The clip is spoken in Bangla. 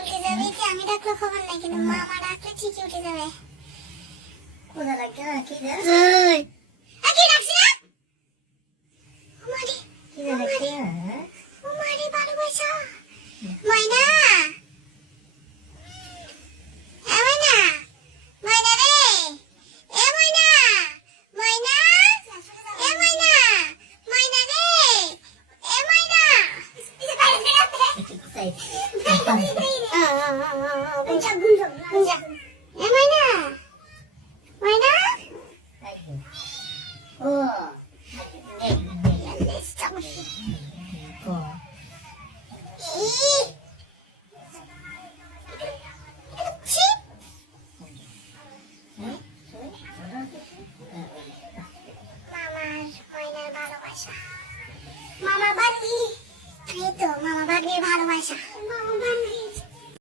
উঠে যাবে কি আমি ডাকলে খবর নাই, কিন্তু মামা ডাকলে ঠিকই উঠে যাবে। কোথা লাগছে না কি রে? কি ডাকছি না? কি রে লাগছে? ওমারে ভালোবাসা ময়না, এ ময়না, ময়না রে, এ ময়না, ময়না, এ ময়না, ময়না রে, এ ময়না। তাই এ ময়না, ময়না। ও মামা বাড়ি, এই তো মামা বাড়ির ভালোবাসা। মামা বাড়ি